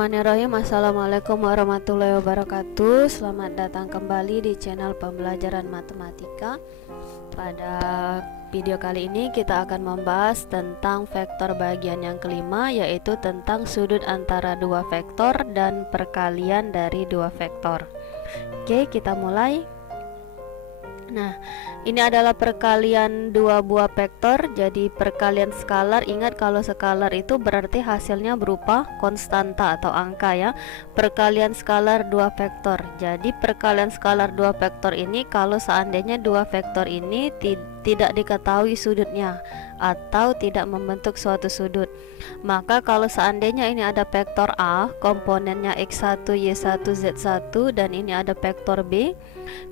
Bismillahirrahmanirrahim. Assalamualaikum warahmatullahi wabarakatuh. Selamat datang kembali di channel pembelajaran matematika. Pada video kali ini kita akan membahas tentang vektor bagian yang kelima, yaitu tentang sudut antara dua vektor dan perkalian dari dua vektor. Oke, kita mulai. Nah, ini adalah perkalian dua buah vektor. Jadi perkalian skalar, ingat kalau skalar itu berarti hasilnya berupa konstanta atau angka ya. Perkalian skalar dua vektor. Jadi perkalian skalar dua vektor ini kalau seandainya dua vektor ini tidak diketahui sudutnya atau tidak membentuk suatu sudut, maka kalau seandainya ini ada vektor A, komponennya x1, y1, z1, dan ini ada vektor B,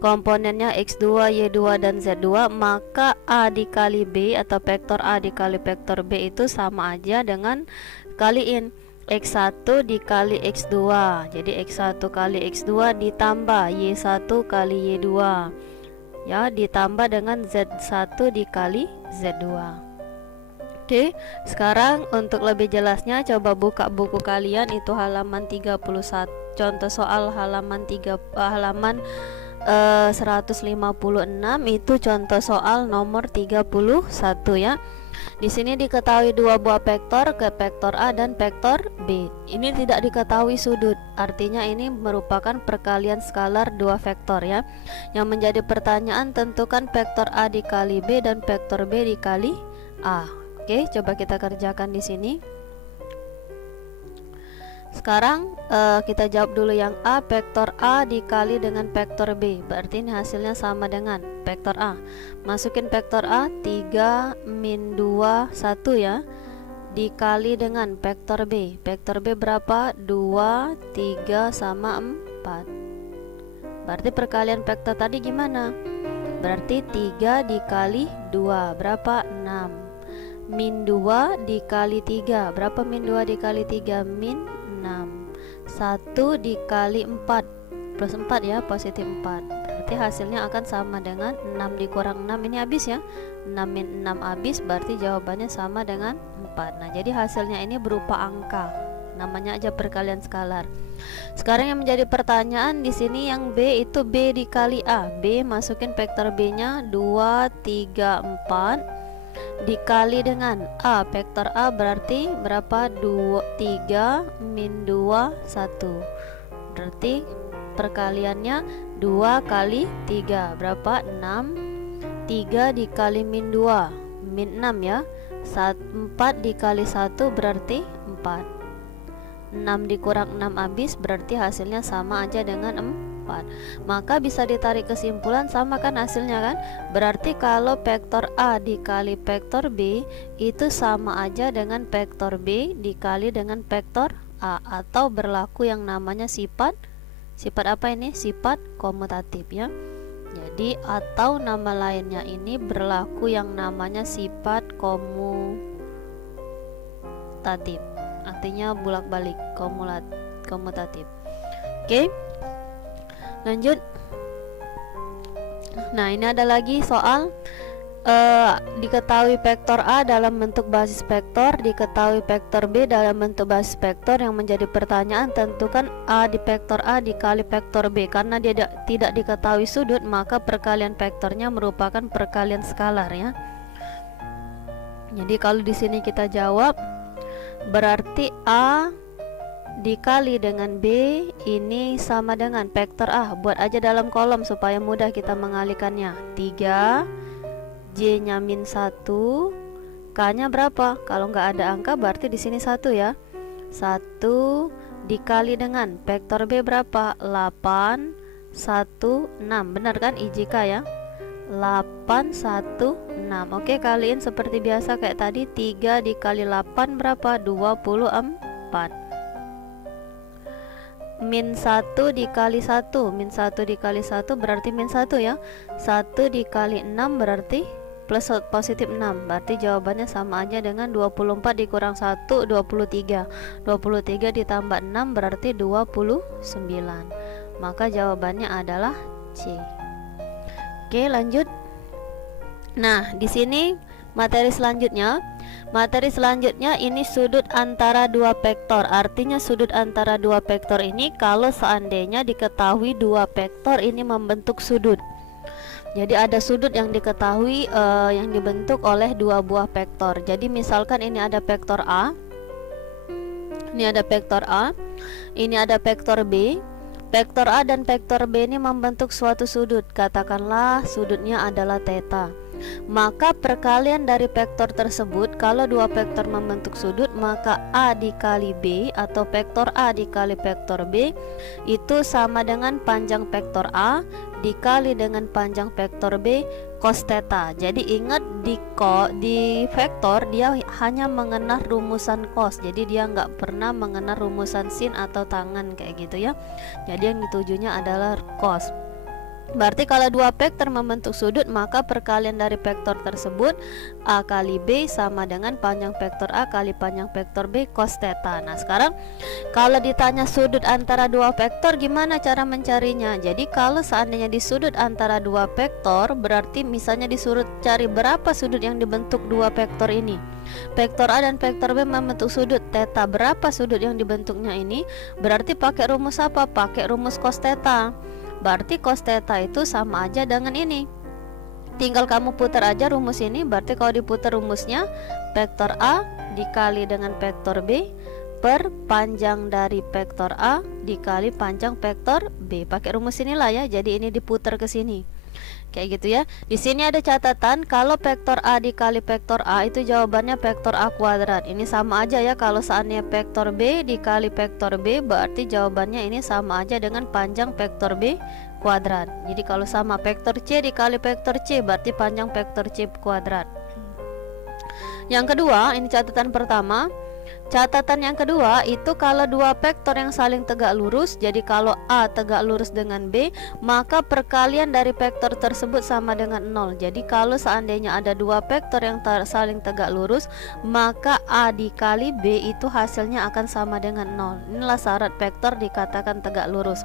komponennya x2, y2, dan z2, maka A dikali B atau vektor A dikali vektor B itu sama aja dengan kaliin x1 dikali x2. Jadi x1 kali x2 ditambah y1 kali y2 ya, ditambah dengan z1 dikali z2. Oke, sekarang untuk lebih jelasnya coba buka buku kalian, itu halaman 31. Contoh soal halaman 156 itu contoh soal nomor 31 ya. Di sini diketahui dua buah vektor, ke vektor A dan vektor B. Ini tidak diketahui sudut, artinya ini merupakan perkalian skalar dua vektor ya. Yang menjadi pertanyaan, tentukan vektor A dikali B dan vektor B dikali A. Oke, coba kita kerjakan di sini. Sekarang kita jawab dulu yang A. Vektor A dikali dengan vektor B, berarti ini hasilnya sama dengan vektor A. Masukin vektor A 3 min 2 1 ya, dikali dengan vektor B. Vektor B berapa? 2 3 sama 4. Berarti perkalian vektor tadi gimana? Berarti 3 dikali 2 berapa? 6. Min 2 dikali 3 berapa? Min 2 dikali 3 min 6. 1 dikali 4 plus 4 ya, positif 4. Berarti hasilnya akan sama dengan 6 dikurang 6, ini habis ya, 6 min 6 habis, berarti jawabannya sama dengan 4. Nah, jadi hasilnya ini berupa angka, namanya aja perkalian skalar. Sekarang yang menjadi pertanyaan di sini yang B itu B dikali A. B masukin vektor B nya 2 3 4 dikali dengan A. Vektor A berarti berapa? 2 3 min 2 1. Berarti perkaliannya 2 kali 3 berapa? 6. 3 dikali min 2 min 6 ya. 4 dikali 1 berarti 4. 6 dikurang 6 habis, berarti hasilnya sama aja dengan 4. Maka bisa ditarik kesimpulan sama kan hasilnya kan. Berarti kalau vektor A dikali vektor B itu sama aja dengan vektor B dikali dengan vektor A, atau berlaku yang namanya sifat apa ini? Sifat komutatif ya. Jadi atau nama lainnya ini berlaku yang namanya sifat komutatif, artinya bolak-balik, komutatif. Oke, lanjut. Nah, ini ada lagi soal diketahui vektor A dalam bentuk basis vektor, diketahui vektor B dalam bentuk basis vektor. Yang menjadi pertanyaan, tentukan A di vektor A dikali vektor B. Karena dia tidak diketahui sudut, maka perkalian vektornya merupakan perkalian skalar ya. Jadi kalau di sini kita jawab, berarti A dikali dengan B ini sama dengan vektor A. Buat aja dalam kolom supaya mudah kita mengalihkannya. 3 J nya min 1, K nya berapa? Kalau nggak ada angka berarti di sini 1 ya. 1 dikali dengan vektor B berapa? 8 1 6. Benar kan IJK ya? 8 1 6. Oke, kaliin seperti biasa kayak tadi. 3 dikali 8 berapa? 24. Min 1 dikali 1, min 1 dikali 1 berarti min 1 ya. 1 dikali 6 berarti plus positif 6, berarti jawabannya sama aja dengan 24 dikurang 1 23. 23 ditambah 6 berarti 29. Maka jawabannya adalah C. Oke, lanjut. Nah, di sini materi selanjutnya Materi selanjutnya ini sudut antara dua vektor. Artinya sudut antara dua vektor ini kalau seandainya diketahui dua vektor ini membentuk sudut. Jadi ada sudut yang diketahui yang dibentuk oleh dua buah vektor. Jadi misalkan ini ada vektor A. Ini ada vektor A. Ini ada vektor B. Vektor A dan vektor B ini membentuk suatu sudut. Katakanlah sudutnya adalah theta. Maka perkalian dari vektor tersebut, kalau dua vektor membentuk sudut, maka A dikali B atau vektor A dikali vektor B itu sama dengan panjang vektor A dikali dengan panjang vektor B cos theta. Jadi ingat di vektor dia hanya mengenal rumusan cos, jadi dia nggak pernah mengenal rumusan sin atau tangan kayak gitu ya. Jadi yang ditujunya adalah cos. Berarti kalau dua vektor membentuk sudut, maka perkalian dari vektor tersebut A kali B sama dengan panjang vektor A kali panjang vektor B cos theta. Nah sekarang kalau ditanya sudut antara dua vektor, gimana cara mencarinya? Jadi kalau seandainya di sudut antara dua vektor, berarti misalnya disuruh cari berapa sudut yang dibentuk dua vektor ini. Vektor A dan vektor B membentuk sudut theta. Berapa sudut yang dibentuknya ini? Berarti pakai rumus apa? Pakai rumus cos theta. Berarti cos theta itu sama aja dengan ini. Tinggal kamu putar aja rumus ini. Berarti kalau diputar rumusnya, vektor A dikali dengan vektor B per panjang dari vektor A dikali panjang vektor B. Pakai rumus inilah ya. Jadi ini diputar ke sini. Kayak gitu ya. Di sini ada catatan, kalau vektor A dikali vektor A itu jawabannya vektor A kuadrat. Ini sama aja ya, kalau seandainya vektor B dikali vektor B berarti jawabannya ini sama aja dengan panjang vektor B kuadrat. Jadi kalau sama vektor C dikali vektor C berarti panjang vektor C kuadrat. Yang kedua, ini catatan pertama. Catatan yang kedua itu kalau dua vektor yang saling tegak lurus, jadi kalau A tegak lurus dengan B, maka perkalian dari vektor tersebut sama dengan 0. Jadi kalau seandainya ada dua vektor yang saling tegak lurus, maka A dikali B itu hasilnya akan sama dengan 0. Inilah syarat vektor dikatakan tegak lurus.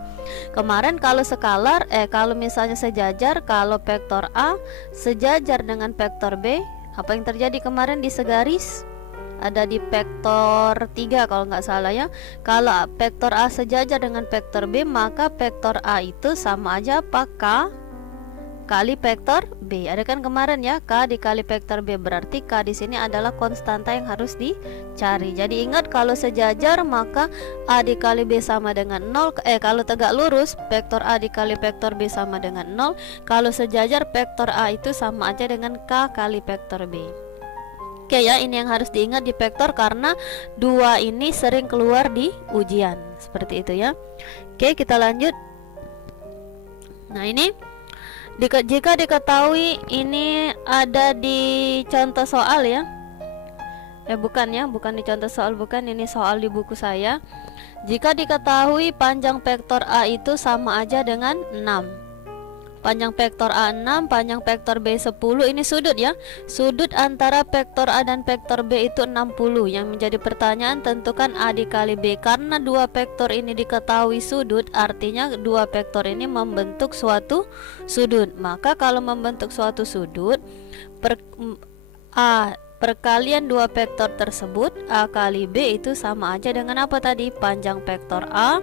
Kemarin kalau skalar, kalau misalnya sejajar, kalau vektor A sejajar dengan vektor B, apa yang terjadi kemarin di segaris? Ada di vektor 3 kalau nggak salah ya. Kalau vektor A sejajar dengan vektor B, maka vektor A itu sama aja apa? K kali vektor B. Ada kan kemarin ya, K dikali vektor B, berarti K di sini adalah konstanta yang harus dicari. Jadi ingat kalau sejajar maka A dikali B sama dengan 0. Kalau tegak lurus vektor A dikali vektor B sama dengan 0. Kalau sejajar vektor A itu sama aja dengan K kali vektor B. Oke ya, ini yang harus diingat di vektor karena dua ini sering keluar di ujian. Seperti itu ya. Oke, kita lanjut. Nah ini jika diketahui ini ada di contoh soal ya. Bukan ya, bukan di contoh soal, bukan, ini soal di buku saya. Jika diketahui panjang vektor A itu sama aja dengan 6. Panjang vektor A 6, panjang vektor B 10. Ini sudut ya. Sudut antara vektor A dan vektor B itu 60. Yang menjadi pertanyaan, tentukan A dikali B. Karena dua vektor ini diketahui sudut, artinya dua vektor ini membentuk suatu sudut. Maka kalau membentuk suatu sudut, perkalian dua vektor tersebut, A kali B itu sama aja dengan apa tadi? Panjang vektor A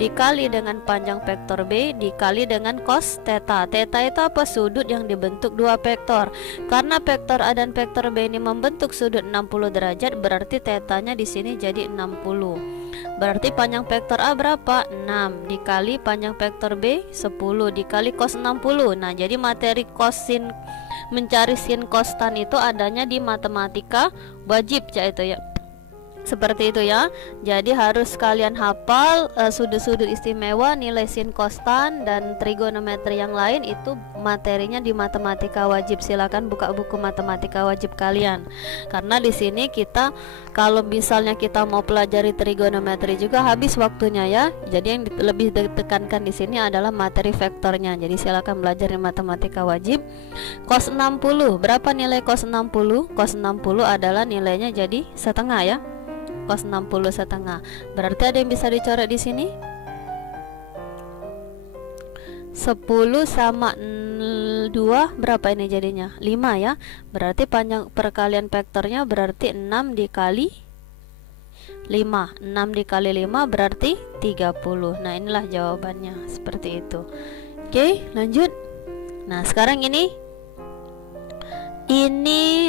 dikali dengan panjang vektor B dikali dengan cos theta. Theta itu apa? Sudut yang dibentuk dua vektor. Karena vektor A dan vektor B ini membentuk sudut 60 derajat, berarti tetanya di sini jadi 60. Berarti panjang vektor A berapa? 6 dikali panjang vektor B 10 dikali cos 60. Nah, jadi materi sin, mencari sin cos tan itu adanya di matematika wajib ya itu ya. Seperti itu ya. Jadi harus kalian hafal sudut-sudut istimewa, nilai sin kostan dan trigonometri yang lain itu materinya di matematika wajib. Silakan buka buku matematika wajib kalian. Karena di sini kita kalau misalnya kita mau pelajari trigonometri juga habis waktunya ya. Jadi yang lebih ditekankan di sini adalah materi vektornya. Jadi silakan belajar di matematika wajib. Cos 60, berapa nilai cos 60? Cos 60 adalah nilainya jadi setengah ya. Cos 60 setengah. Berarti ada yang bisa dicoret di sini? 10 sama 2 berapa ini jadinya? 5 ya. Berarti panjang perkalian vektornya berarti 6 dikali 5. 6 dikali 5 berarti 30. Nah, inilah jawabannya, seperti itu. Oke, lanjut. Nah, sekarang ini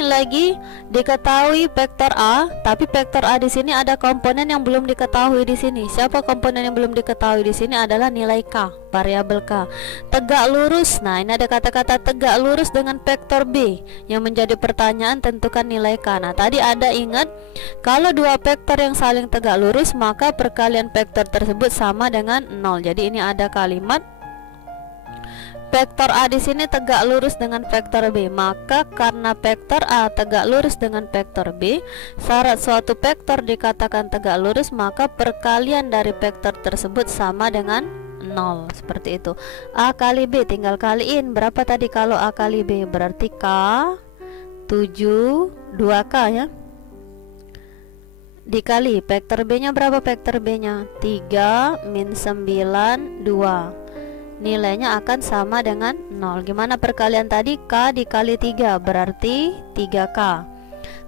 lagi diketahui vektor A, tapi vektor A di sini ada komponen yang belum diketahui di sini. Siapa komponen yang belum diketahui di sini? Adalah nilai K, variabel K. Tegak lurus. Nah, ini ada kata-kata tegak lurus dengan vektor B. Yang menjadi pertanyaan, tentukan nilai K. Nah, tadi ada ingat kalau dua vektor yang saling tegak lurus, maka perkalian vektor tersebut sama dengan 0. Jadi ini ada kalimat vektor A di sini tegak lurus dengan vektor B. Maka karena vektor A tegak lurus dengan vektor B, syarat suatu vektor dikatakan tegak lurus, maka perkalian dari vektor tersebut sama dengan 0. Seperti itu. A kali B tinggal kaliin. Berapa tadi kalau A kali B? Berarti K 7 2K ya. Dikali vektor B-nya berapa vektor B-nya? 3 min 9 2. Nilainya akan sama dengan 0. Gimana perkalian tadi? K dikali 3 berarti 3K.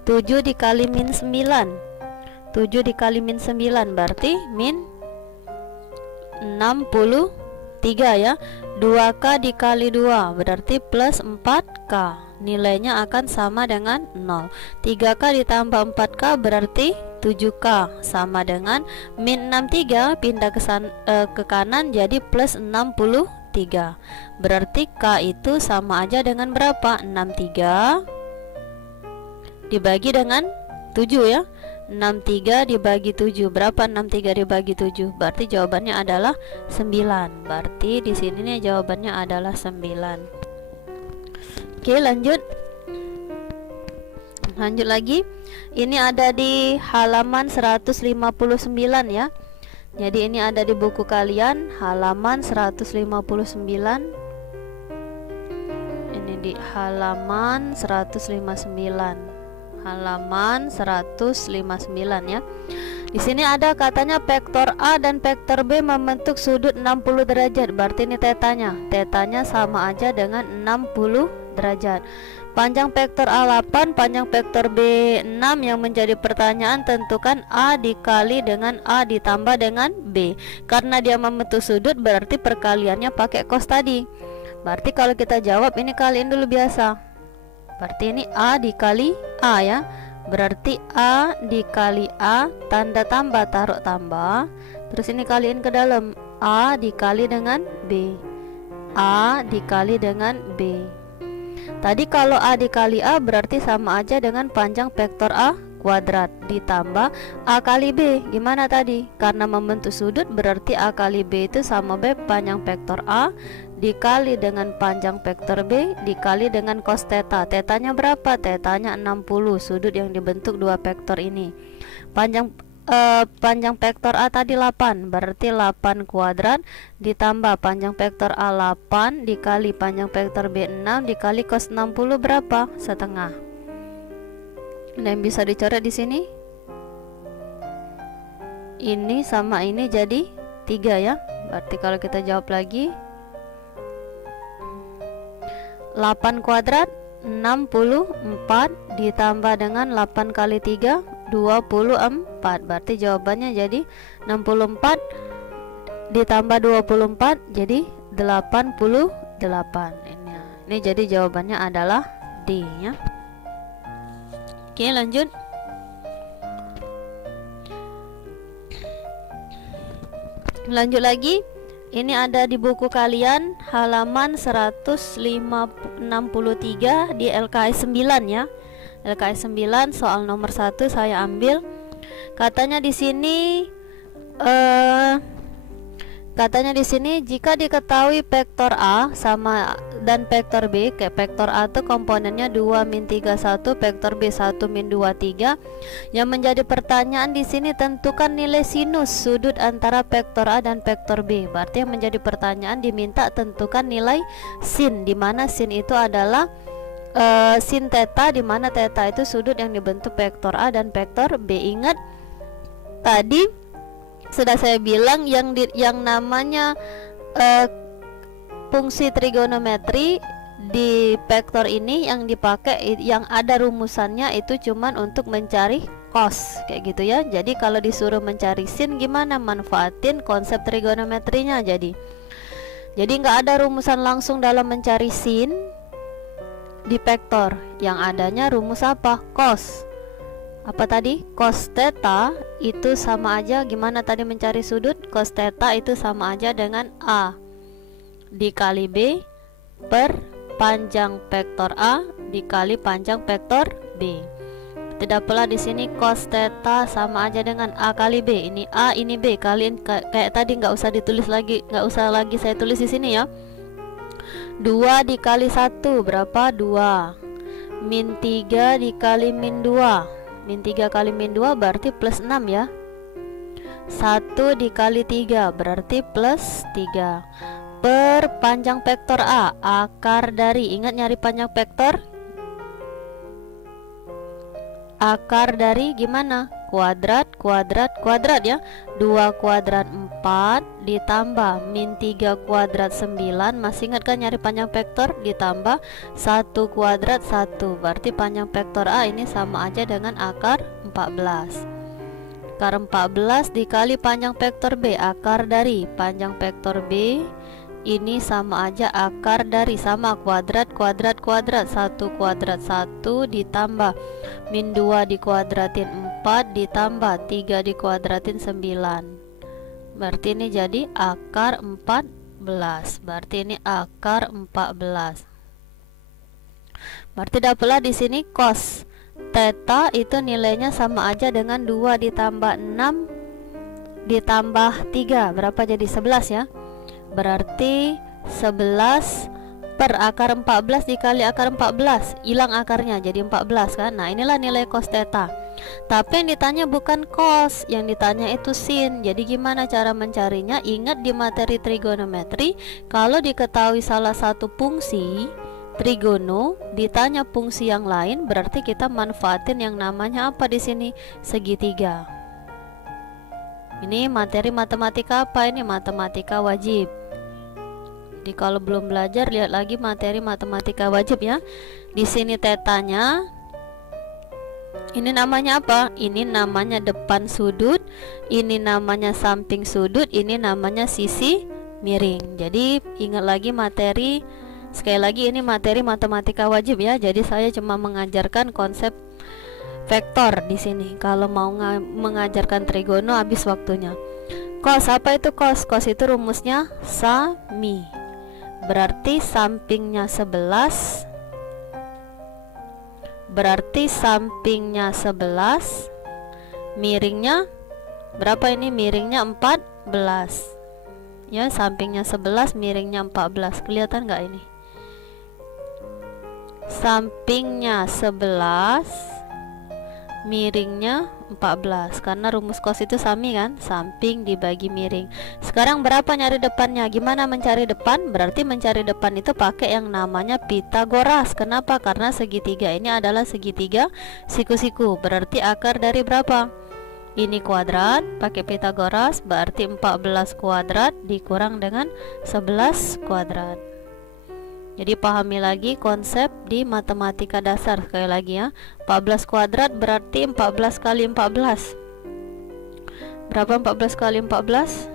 7 dikali min 9. 7 dikali min 9 berarti min 63 ya. 2K dikali 2 berarti plus 4K. Nilainya akan sama dengan 0. 3K ditambah 4K berarti 7K, sama dengan min 63 pindah ke kanan jadi plus 63. Berarti K itu sama aja dengan berapa? 63 dibagi dengan 7 ya. 63 dibagi 7. Berapa 63 dibagi 7? Berarti jawabannya adalah 9. Berarti di sini nih jawabannya adalah 9. Oke, lanjut. Lanjut lagi. Ini ada di halaman 159 ya. Jadi ini ada di buku kalian halaman 159. Ini di halaman 159. Halaman 159 ya. Di sini ada katanya vektor A dan vektor B membentuk sudut 60 derajat. Berarti ini tetanya. Tetanya sama aja dengan 60 derajat. Panjang vektor A 8, panjang vektor B 6. Yang menjadi pertanyaan, tentukan A dikali dengan A ditambah dengan B. Karena dia membentuk sudut, berarti perkaliannya pakai cos tadi. Berarti kalau kita jawab ini kaliin dulu biasa. Berarti ini A dikali A ya. Berarti A dikali A, tanda tambah taruh tambah. Terus ini kaliin ke dalam. A dikali dengan B. A dikali dengan B. Tadi kalau A dikali A berarti sama aja dengan panjang vektor A kuadrat ditambah A kali B. Gimana tadi? Karena membentuk sudut berarti A kali B itu sama B panjang vektor A dikali dengan panjang vektor B dikali dengan cos theta. Tetanya berapa? Tetanya 60, sudut yang dibentuk dua vektor ini. Panjang vektor A tadi 8, berarti 8 kuadrat ditambah panjang vektor A 8 dikali panjang vektor B 6 dikali cos 60 berapa? Setengah. Dan bisa dicoret di sini. Ini sama ini jadi 3 ya. Berarti kalau kita jawab lagi 8 kuadrat 64 ditambah dengan 8 kali 3 24. Berarti jawabannya jadi 64 ditambah 24 jadi 88. Ini jadi jawabannya adalah D ya. Oke, lanjut. Lanjut lagi. Ini ada di buku kalian halaman 163 di LKS 9 ya. LKS 9 soal nomor 1 saya ambil. Katanya di sini jika diketahui vektor A sama dan vektor B, kayak vektor A itu komponennya 2 min 3 1, vektor B 1 min 2 3. Yang menjadi pertanyaan di sini, tentukan nilai sinus sudut antara vektor A dan vektor B. Berarti yang menjadi pertanyaan diminta tentukan nilai sin, di mana sin itu adalah sin theta, di mana theta itu sudut yang dibentuk vektor A dan vektor B. Ingat tadi sudah saya bilang yang namanya fungsi trigonometri di vektor ini yang dipakai, yang ada rumusannya itu cuman untuk mencari cos, kayak gitu ya. Jadi kalau disuruh mencari sin, gimana? Manfaatin konsep trigonometrinya. Jadi nggak ada rumusan langsung dalam mencari sin di vektor. Yang adanya rumus apa? Cos. Apa tadi? Cos theta itu sama aja, gimana tadi mencari sudut? Cos theta itu sama aja dengan A dikali B per panjang vektor A dikali panjang vektor B. Tidak pula di sini cos theta sama aja dengan A kali B. Ini A, ini B. Kalian kayak tadi nggak usah ditulis lagi, nggak usah lagi saya tulis di sini ya. 2 dikali 1 berapa? 2. Min 3 dikali min 2. Min 3 kali min 2 berarti plus 6 ya. 1 dikali 3 berarti plus 3. Per panjang vektor A, akar dari, ingat nyari panjang vektor, akar dari gimana? Kuadrat, kuadrat, kuadrat ya. 2 kuadrat 4 ditambah min 3 kuadrat 9, masih ingat kan nyari panjang vektor? Ditambah 1 kuadrat 1, berarti panjang vektor A ini sama aja dengan akar 14. Akar 14 dikali panjang vektor B, akar dari panjang vektor B ini sama aja akar dari, sama kuadrat kuadrat kuadrat, 1 kuadrat 1 ditambah min 2 dikuadratin 4 ditambah 3 dikuadratin 9, berarti ini jadi akar 14. Berarti ini akar 14. Berarti dapatlah di sini cos theta itu nilainya sama aja dengan 2 ditambah 6 ditambah 3, berapa jadi 11 ya. Berarti 11 per akar 14 dikali akar 14, hilang akarnya jadi 14 kan. Nah inilah nilai cos theta. Tapi yang ditanya bukan cos, yang ditanya itu sin. Jadi gimana cara mencarinya? Ingat di materi trigonometri, kalau diketahui salah satu fungsi trigono ditanya fungsi yang lain, berarti kita manfaatin yang namanya apa di sini? Segitiga. Ini materi matematika apa? Ini matematika wajib. Jadi kalau belum belajar, lihat lagi materi matematika wajib ya. Di sini tetanya ini namanya apa? Ini namanya depan sudut, ini namanya samping sudut, ini namanya sisi miring. Jadi ingat lagi materi, sekali lagi ini materi matematika wajib ya. Jadi saya cuma mengajarkan konsep vektor di sini. Kalau mau mengajarkan trigono habis waktunya. Cos, apa itu cos? Cos itu rumusnya sami. Berarti sampingnya 11, berarti sampingnya 11, miringnya berapa ini? Miringnya 14 ya, sampingnya 11, miringnya 14. Kelihatan nggak ini? Sampingnya 11, miringnya 14, karena rumus cos itu sami kan, samping dibagi miring. Sekarang berapa nyari depannya? Gimana mencari depan? Berarti mencari depan itu pakai yang namanya Pitagoras. Kenapa? Karena segitiga ini adalah segitiga siku-siku. Berarti akar dari berapa? Ini kuadrat, pakai Pitagoras, berarti 14 kuadrat dikurang dengan 11 kuadrat. Jadi pahami lagi konsep di matematika dasar. Sekali lagi ya, 14 kuadrat berarti 14 kali 14. Berapa 14 kali 14?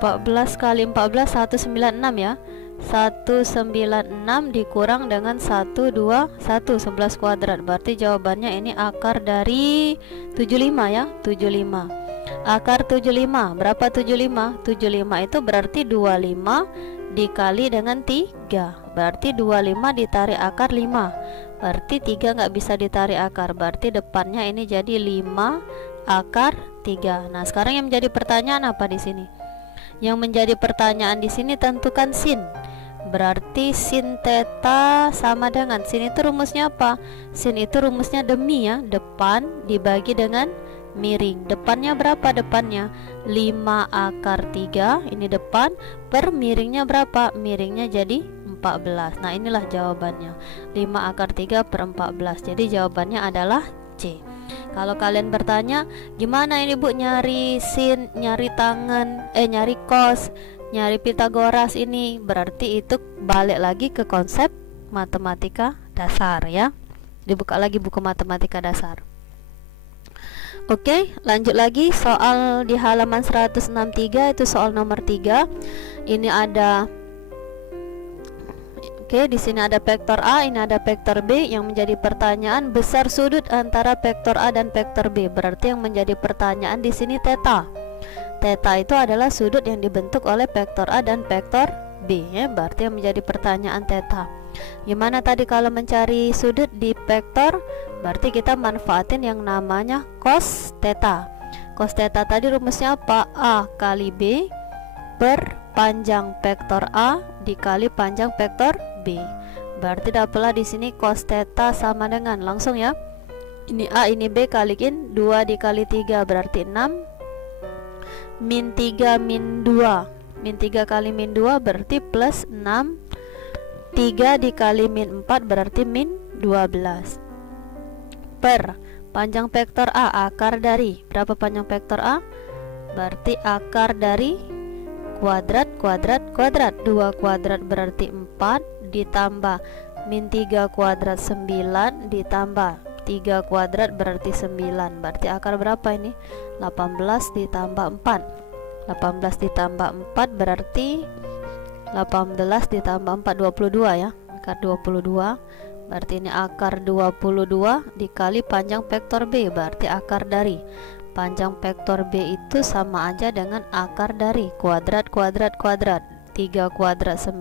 14 kali 14 196 ya. 196 dikurang dengan 121, 11 kuadrat. Berarti jawabannya ini akar dari 75 ya, 75. Akar 75, berapa 75? 75 itu berarti 25 dikali dengan 3, berarti 25 ditarik akar 5, berarti 3 nggak bisa ditarik akar, berarti depannya ini jadi 5 akar 3. Nah sekarang yang menjadi pertanyaan apa di sini? Yang menjadi pertanyaan di sini tentukan sin. Berarti sin theta sama dengan, sin itu rumusnya apa? Sin itu rumusnya demi ya, depan dibagi dengan miring. Depannya berapa? Depannya 5 akar 3, ini depan, per miringnya berapa? Miringnya jadi 14. Nah inilah jawabannya, 5 akar 3 per 14. Jadi jawabannya adalah C. Kalau kalian bertanya, gimana ini Bu nyari sin, nyari tangan, nyari cos, nyari Pitagoras ini, berarti itu balik lagi ke konsep matematika dasar ya. Dibuka lagi buku matematika dasar. Oke, lanjut lagi soal di halaman 163, itu soal nomor 3. Ini ada di sini ada vektor A, ini ada vektor B. Yang menjadi pertanyaan, besar sudut antara vektor A dan vektor B. Berarti yang menjadi pertanyaan di sini theta. Theta itu adalah sudut yang dibentuk oleh vektor A dan vektor B ya. Berarti yang menjadi pertanyaan theta. Gimana tadi kalau mencari sudut di vektor? Berarti kita manfaatin yang namanya cos theta. Cos theta tadi rumusnya apa? A kali B per panjang vektor A dikali panjang vektor B. Berarti dapatlah di sini cos theta sama dengan, langsung ya. Ini A ini B kaliin 2 dikali 3 berarti 6 min 3 min 2. Min 3 kali min 2 berarti plus 6. 3 dikali min 4 berarti min 12. Per panjang vektor A akar dari, berapa panjang vektor A? Berarti akar dari kuadrat kuadrat kuadrat. 2 kuadrat berarti 4 ditambah min 3 kuadrat 9 ditambah 3 kuadrat berarti 9. Berarti akar berapa ini? 18 ditambah 4. 18 ditambah 4 berarti 18 ditambah 4 22 ya. Akar 22. Berarti ini akar 22 dikali panjang vektor B. Berarti akar dari panjang vektor B itu sama aja dengan akar dari kuadrat kuadrat kuadrat. 3 kuadrat 9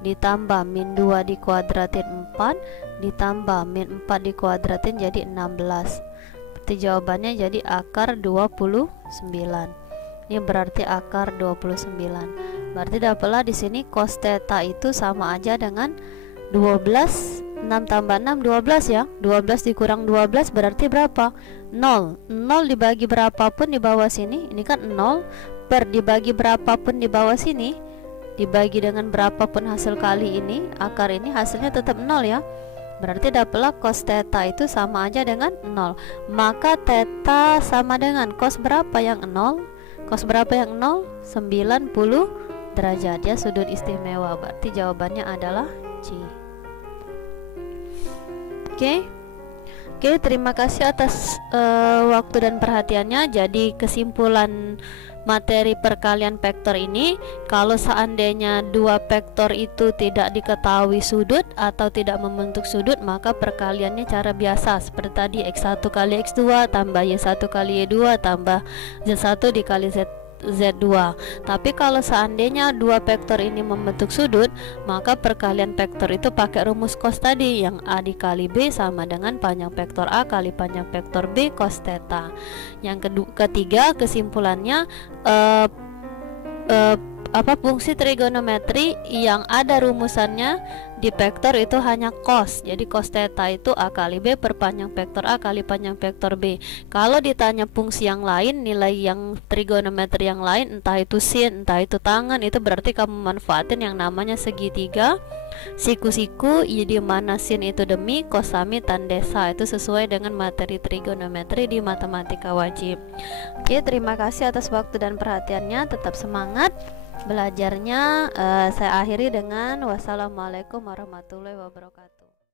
ditambah min 2 dikuadratin 4 ditambah min 4 dikuadratin jadi 16. Berarti jawabannya jadi akar 29. Ini berarti akar 29. Berarti dapatlah di sini cos theta itu sama aja dengan 12. 6 tambah 6 12 ya. 12 dikurang 12 berarti berapa? 0. 0 dibagi berapapun di bawah sini, ini kan 0 per dibagi berapapun di bawah sini, dibagi dengan berapapun hasil kali ini, akar ini hasilnya tetap 0 ya. Berarti dapatlah cos theta itu sama aja dengan 0. Maka theta sama dengan cos berapa yang 0? Cos berapa yang 0? 90 derajat ya, sudut istimewa. Berarti jawabannya adalah C. Oke, terima kasih atas waktu dan perhatiannya. Jadi kesimpulan materi perkalian vektor ini, kalau seandainya dua vektor itu tidak diketahui sudut atau tidak membentuk sudut, maka perkaliannya cara biasa seperti tadi, X1 kali X2 tambah Y1 kali Y2 tambah Z1 dikali Z2. Tapi kalau seandainya dua vektor ini membentuk sudut, maka perkalian vektor itu pakai rumus cos tadi, yang A dikali B sama dengan panjang vektor A kali panjang vektor B cos theta. Yang ketiga kesimpulannya, fungsi trigonometri yang ada rumusannya di vektor itu hanya cos. Jadi cos theta itu A kali B per panjang vektor A kali panjang vektor B. Kalau ditanya fungsi yang lain, nilai yang trigonometri yang lain, entah itu sin, entah itu tangan, itu berarti kamu manfaatin yang namanya segitiga, siku-siku, di mana sin itu demi, cos sami, tan desa. Itu sesuai dengan materi trigonometri di matematika wajib. Oke, terima kasih atas waktu dan perhatiannya. Tetap semangat belajarnya. Saya akhiri dengan wassalamualaikum warahmatullahi wabarakatuh.